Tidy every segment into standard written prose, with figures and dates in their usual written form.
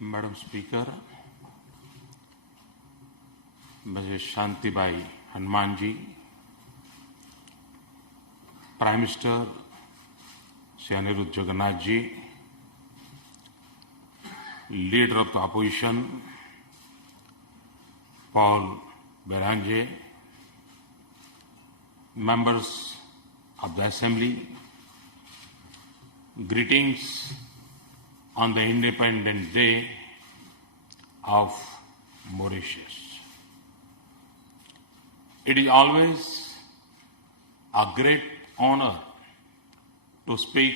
Madam Speaker, Mrs. Shantibai Hanumanji, Prime Minister Shri Anirudh Jagannath ji, Leader of the Opposition Paul Beranje, members of the Assembly, greetings on the Independence Day of Mauritius. It is always a great honor to speak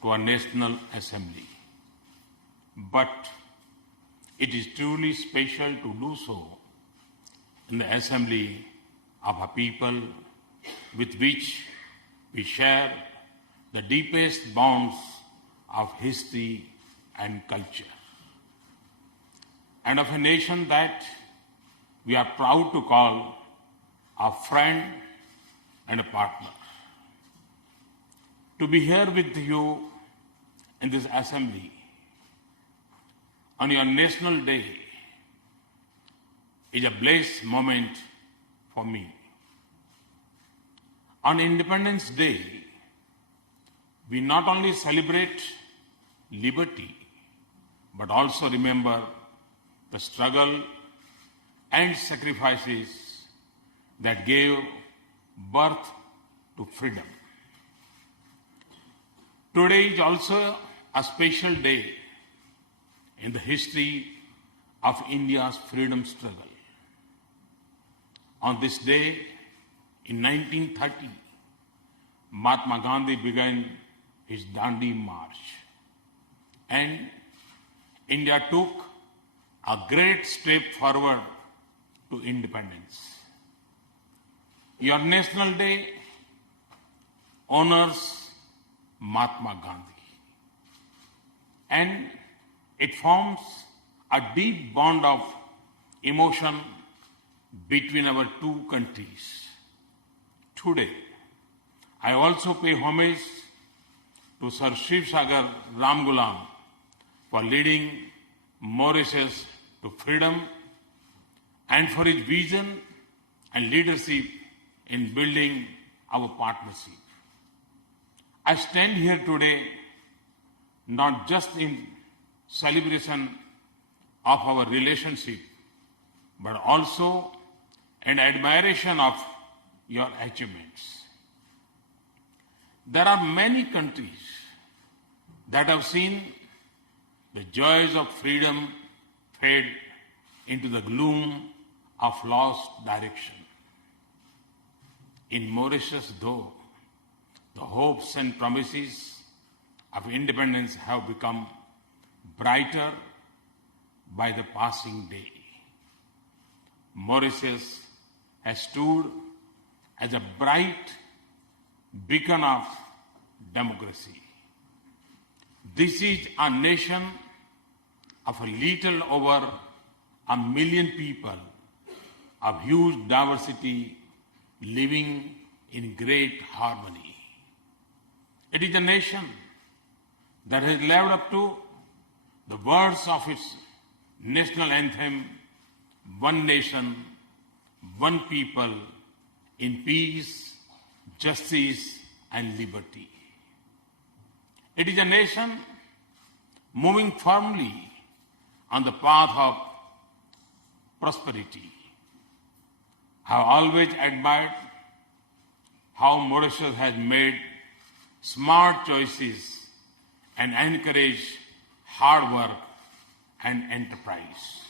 to a National Assembly, but it is truly special to do so in the Assembly of a people with which we share the deepest bonds of history and culture, and of a nation that we are proud to call a friend and a partner. To be here with you in this Assembly on your National Day is a blessed moment for me. On Independence Day, we not only celebrate liberty, but also remember the struggle and sacrifices that gave birth to freedom. Today is also a special day in the history of India's freedom struggle. On this day, in 1930, Mahatma Gandhi began his Dandi March, and India took a great step forward to independence. Your National Day honors Mahatma Gandhi, and it forms a deep bond of emotion between our two countries. Today, I also pay homage to Sir Shiv Sagar Ramgoolam for leading Mauritius to freedom and for his vision and leadership in building our partnership. I stand here today not just in celebration of our relationship, but also in admiration of your achievements. There are many countries that have seen the joys of freedom fade into the gloom of lost direction. In Mauritius, though, the hopes and promises of independence have become brighter by the passing day. Mauritius has stood as a bright beacon of democracy. This is a nation of a little over 1 million people of huge diversity living in great harmony. It is a nation that has lived up to the words of its national anthem, "One nation, one people, in peace, justice and liberty." It is a nation moving firmly on the path of prosperity. I have always admired how Mauritius has made smart choices and encouraged hard work and enterprise.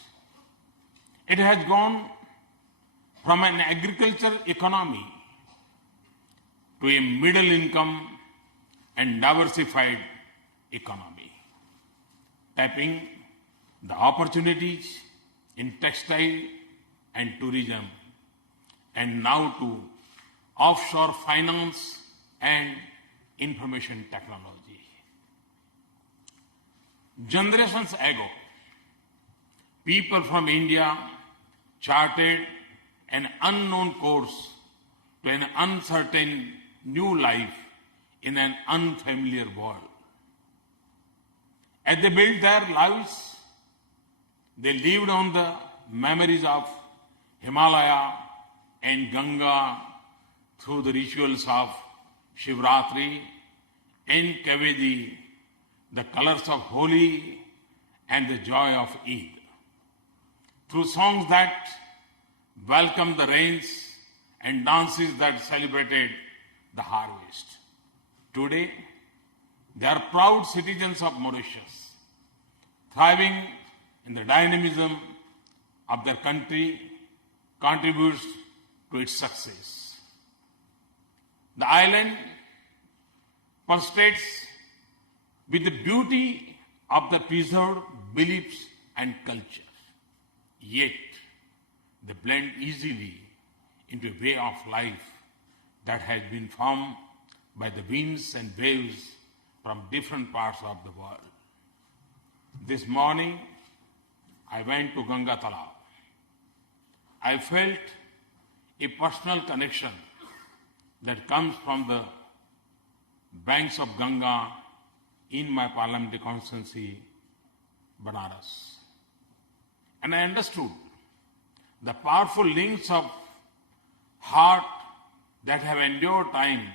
It has gone from an agricultural economy to a middle-income and diversified economy, tapping the opportunities in textile and tourism, and now to offshore finance and information technology. Generations ago, people from India charted an unknown course to an uncertain new life in an unfamiliar world. As they built their lives, they lived on the memories of Himalaya and Ganga through the rituals of Shivratri and Kavedi, the colors of Holi and the joy of Eid. Through songs that welcomed the rains and dances that celebrated the harvest. Today, they are proud citizens of Mauritius, thriving in the dynamism of their country, contributes to its success. The island pulsates with the beauty of the preserved beliefs and culture. Yet, they blend easily into a way of life that has been formed by the winds and waves from different parts of the world. This morning, I went to Ganga Talab. I felt a personal connection that comes from the banks of Ganga in my parliamentary constituency, Banaras. And I understood the powerful links of heart that have endured time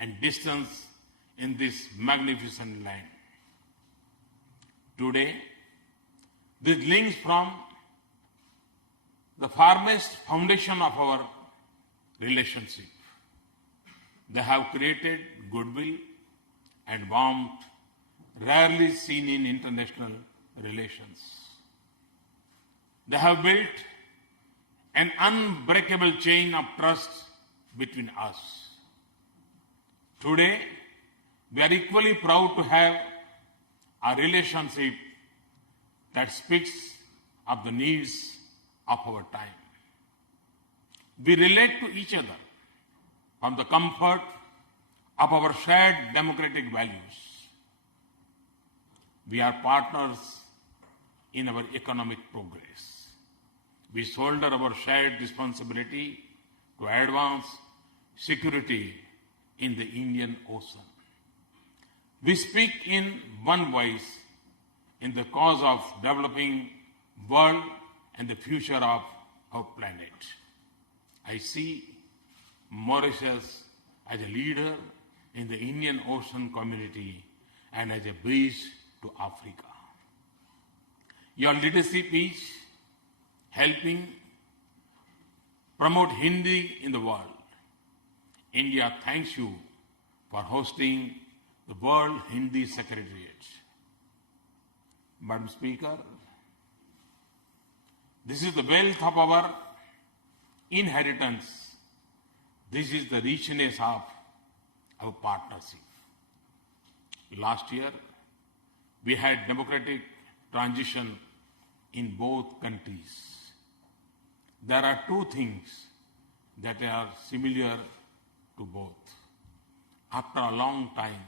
and distance in this magnificent land. Today, these links from the firmest foundation of our relationship. They have created goodwill and warmth rarely seen in international relations. They have built an unbreakable chain of trust between us. Today, we are equally proud to have a relationship that speaks of the needs of our time. We relate to each other from the comfort of our shared democratic values. We are partners in our economic progress. We shoulder our shared responsibility to advance security in the Indian Ocean. We speak in one voice in the cause of developing world and the future of our planet. I see Mauritius as a leader in the Indian Ocean community and as a bridge to Africa. Your leadership is helping promote Hindi in the world. India thanks you for hosting the World Hindi Secretariat. Madam Speaker, this is the wealth of our inheritance. This is the richness of our partnership. Last year, we had democratic transition in both countries. There are two things that are similar to both. After a long time,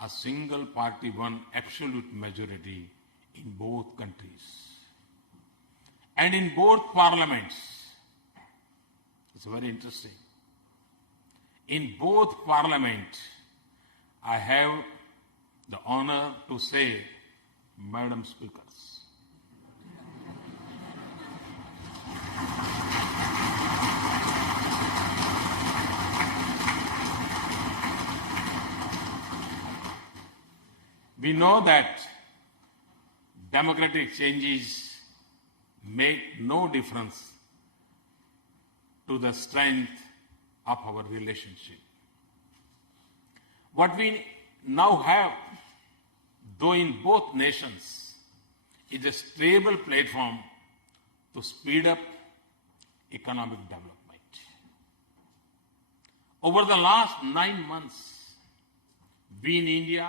a single party won absolute majority in both countries. And in both parliaments, it's very interesting. In both parliaments, I have the honor to say, Madam Speakers. We know that democratic changes make no difference to the strength of our relationship. What we now have, though in both nations, is a stable platform to speed up economic development. Over the last 9 months, we in India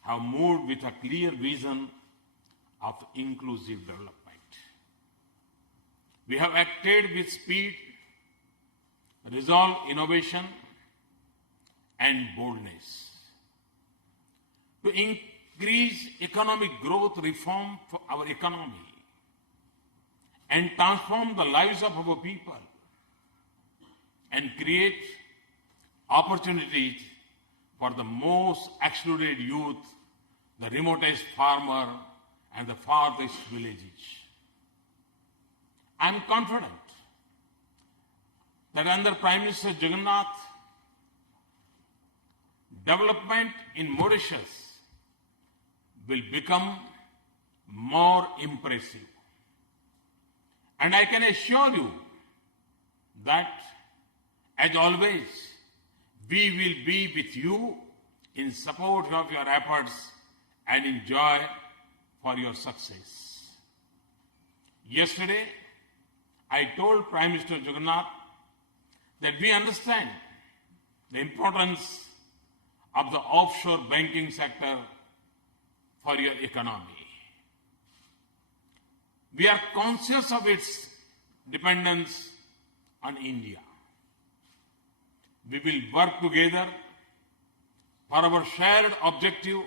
have moved with a clear vision of inclusive development. We have acted with speed, resolve, innovation, and boldness to increase economic growth, reform for our economy, and transform the lives of our people and create opportunities for the most excluded youth the remotest farmer and the farthest villages. I am confident that under Prime Minister Jagannath, development in Mauritius will become more impressive. And I can assure you that, as always, we will be with you in support of your efforts and in joy for your success. Yesterday, I told Prime Minister Jagannath that we understand the importance of the offshore banking sector for your economy. We are conscious of its dependence on India. We will work together for our shared objective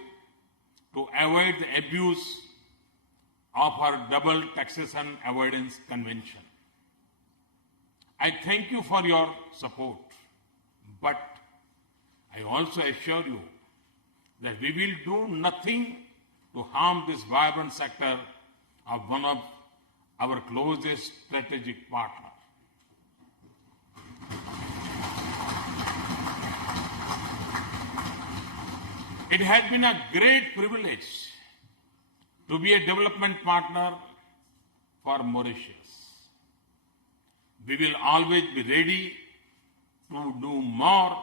to avoid the abuse of our double taxation avoidance convention. I thank you for your support, but I also assure you that we will do nothing to harm this vibrant sector of one of our closest strategic partners. It has been a great privilege to be a development partner for Mauritius. We will always be ready to do more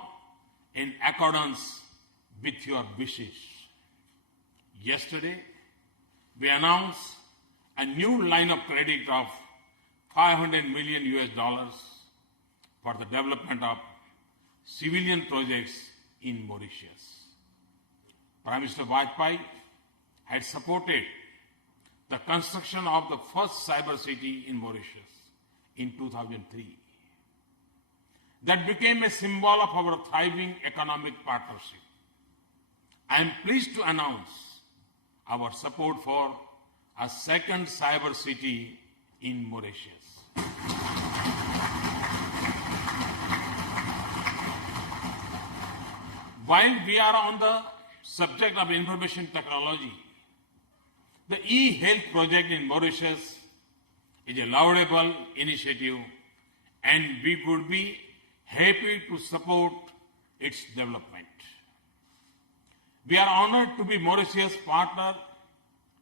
in accordance with your wishes. Yesterday, we announced a new line of credit of $500 million for the development of civilian projects in Mauritius. Prime Minister Vajpayee had supported the construction of the first cyber city in Mauritius in 2003. That became a symbol of our thriving economic partnership. I am pleased to announce our support for a second cyber city in Mauritius. While we are on the subject of information technology, the e-health project in Mauritius is a laudable initiative, and we would be happy to support its development. We are honored to be Mauritius' partner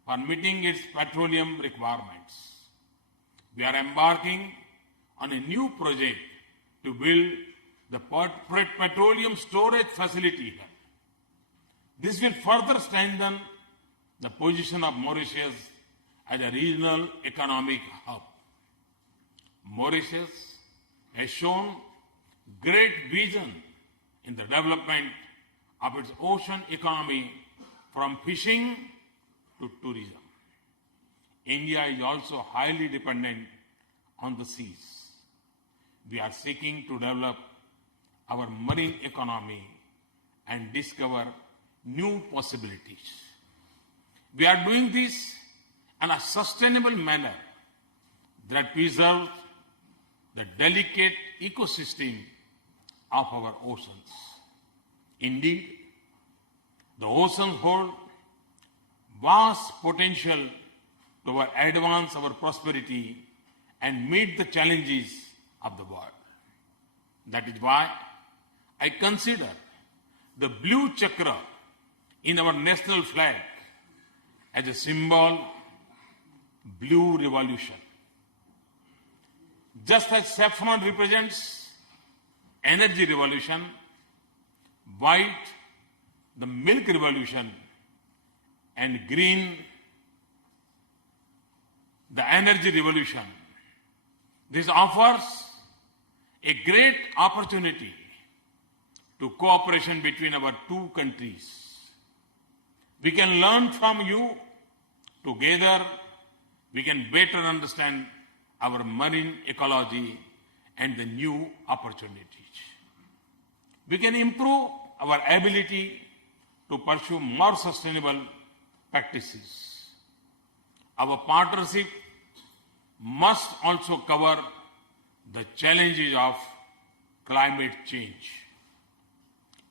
for meeting its petroleum requirements. We are embarking on a new project to build the petroleum storage facility here. This will further strengthen the position of Mauritius as a regional economic hub. Mauritius has shown great vision in the development of its ocean economy, from fishing to tourism. India is also highly dependent on the seas. We are seeking to develop our marine economy and discover new possibilities. We are doing this in a sustainable manner that preserves the delicate ecosystem of our oceans. Indeed, the oceans hold vast potential to advance our prosperity and meet the challenges of the world. That is why I consider the blue chakra in our national flag as a symbol of blue revolution. Just as saffron represents energy revolution, white the milk revolution, and green the energy revolution, this offers a great opportunity to cooperation between our two countries. We can learn from you. Together, we can better understand our marine ecology and the new opportunities. We can improve our ability to pursue more sustainable practices. Our partnership must also cover the challenges of climate change.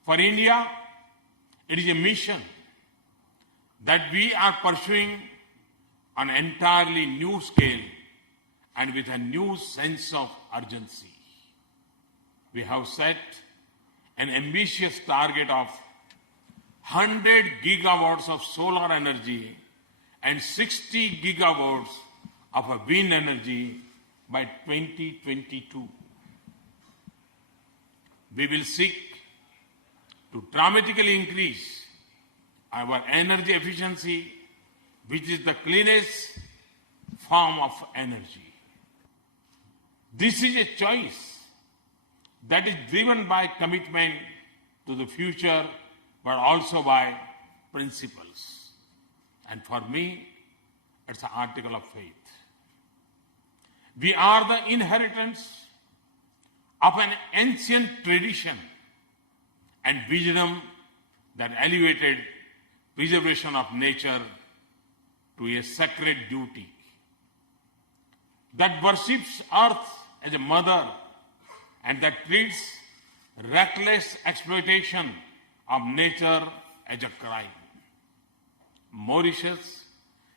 For India, it is a mission that we are pursuing on an entirely new scale and with a new sense of urgency. We have set an ambitious target of 100 gigawatts of solar energy and 60 gigawatts of wind energy by 2022. We will seek to dramatically increase our energy efficiency, which is the cleanest form of energy. This is a choice that is driven by commitment to the future, but also by principles. And for me, it's an article of faith. We are the inheritors of an ancient tradition and wisdom that elevated preservation of nature to a sacred duty, that worships earth as a mother and that treats reckless exploitation of nature as a crime. Mauritius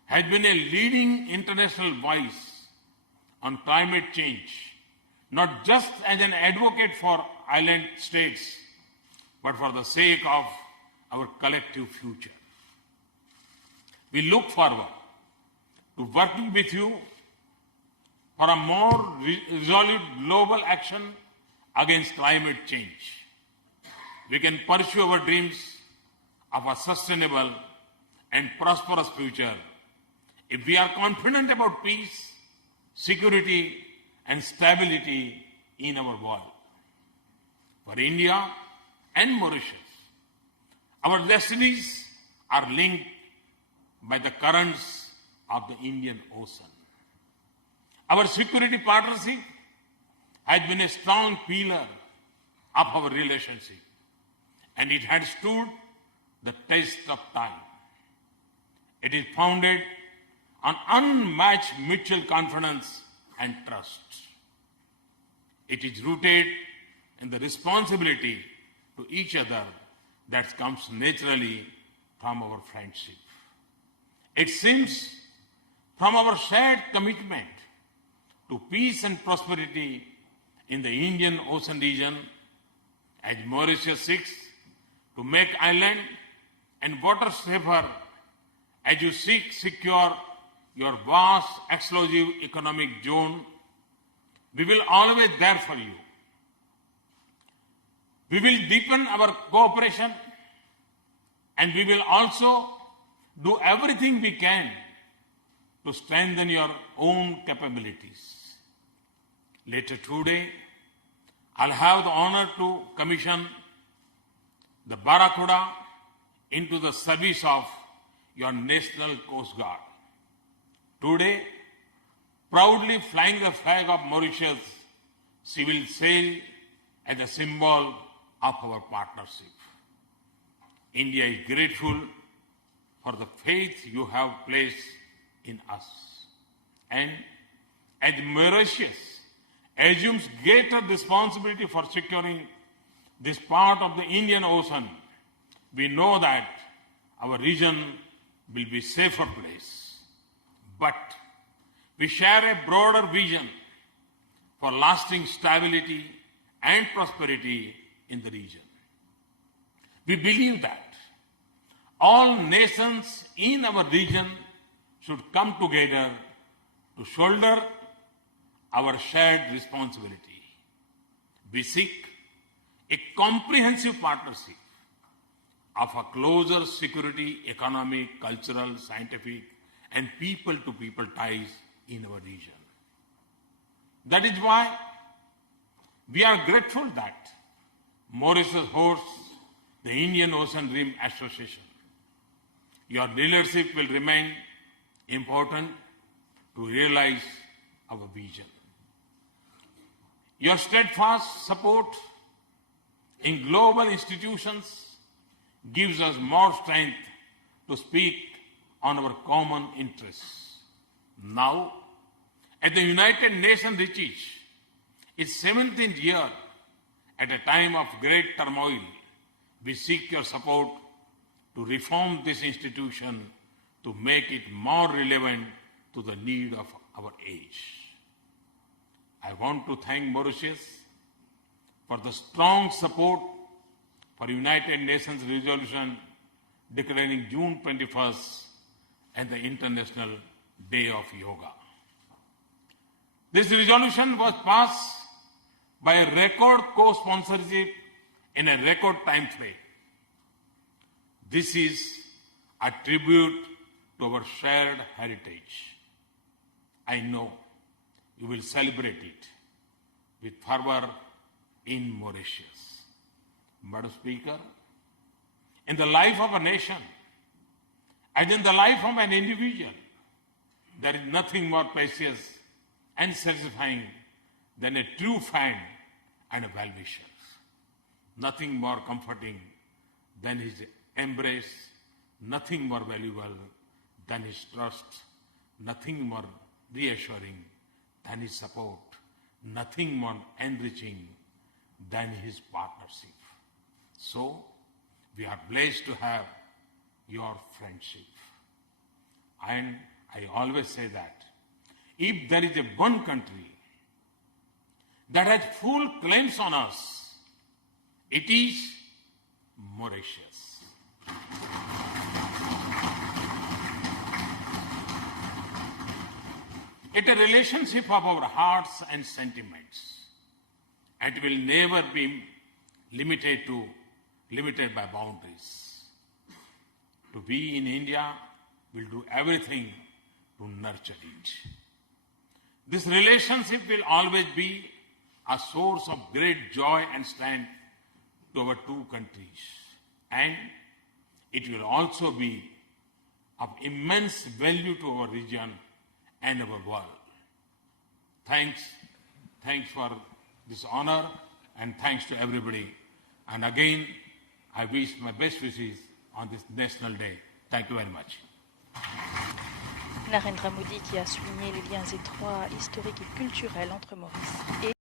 has been a leading international voice on climate change, not just as an advocate for island states, but for the sake of our collective future. We look forward to working with you for a more resolute global action against climate change. We can pursue our dreams of a sustainable and prosperous future if we are confident about peace, security, and stability in our world. For India and Mauritius, our destinies are linked by the currents of the Indian Ocean. Our security partnership has been a strong pillar of our relationship, and it had stood the test of time. It is founded on unmatched mutual confidence and trust. It is rooted in the responsibility to each other that comes naturally from our friendship. It stems from our shared commitment to peace and prosperity in the Indian Ocean region, as Mauritius seeks to make island and water safer, as you seek secure your vast exclusive economic zone. We will always there for you. We will deepen our cooperation, and we will also do everything we can to strengthen your own capabilities. Later today, I'll have the honor to commission the Barracuda into the service of your National Coast Guard. Today, proudly flying the flag of Mauritius, she will sail as a symbol of our partnership. India is grateful for the faith you have placed in us. And as Mauritius assumes greater responsibility for securing this part of the Indian Ocean, we know that our region will be a safer place. But we share a broader vision for lasting stability and prosperity in the region. We believe that all nations in our region should come together to shoulder our shared responsibility. We seek a comprehensive partnership of a closer security, economic, cultural, scientific, and people-to-people ties in our region. That is why we are grateful that Mauritius hosts the Indian Ocean Rim Association. Your leadership will remain important to realize our vision. Your steadfast support in global institutions gives us more strength to speak on our common interests. Now, as the United Nations reaches its 17th year at a time of great turmoil, we seek your support to reform this institution to make it more relevant to the need of our age. I want to thank Mauritius for the strong support for United Nations resolution declaring June 21st as the International Day of Yoga. This resolution was passed by a record co-sponsorship in a record time frame. This is a tribute to our shared heritage. I know you will celebrate it with fervor in Mauritius. Madam Speaker, in the life of a nation, as in the life of an individual, there is nothing more precious and satisfying than a true friend and a well-wisher. Nothing more comforting than his embrace, nothing more valuable than his trust, nothing more reassuring than his support, nothing more enriching than his partnership. So, we are blessed to have your friendship. And I always say that if there is a one country that has full claims on us, it is Mauritius. It's a relationship of our hearts and sentiments. It will never be limited by boundaries. To be in India, we'll do everything to nurture it. This relationship will always be a source of great joy and strength to our two countries. And it will also be of immense value to our region and our world. Thanks for this honor, and thanks to everybody. And again, I wish my best wishes on this National Day. Thank you very much. Narendra Modi qui a souligné les liens étroits, historiques et culturels entre Maurice et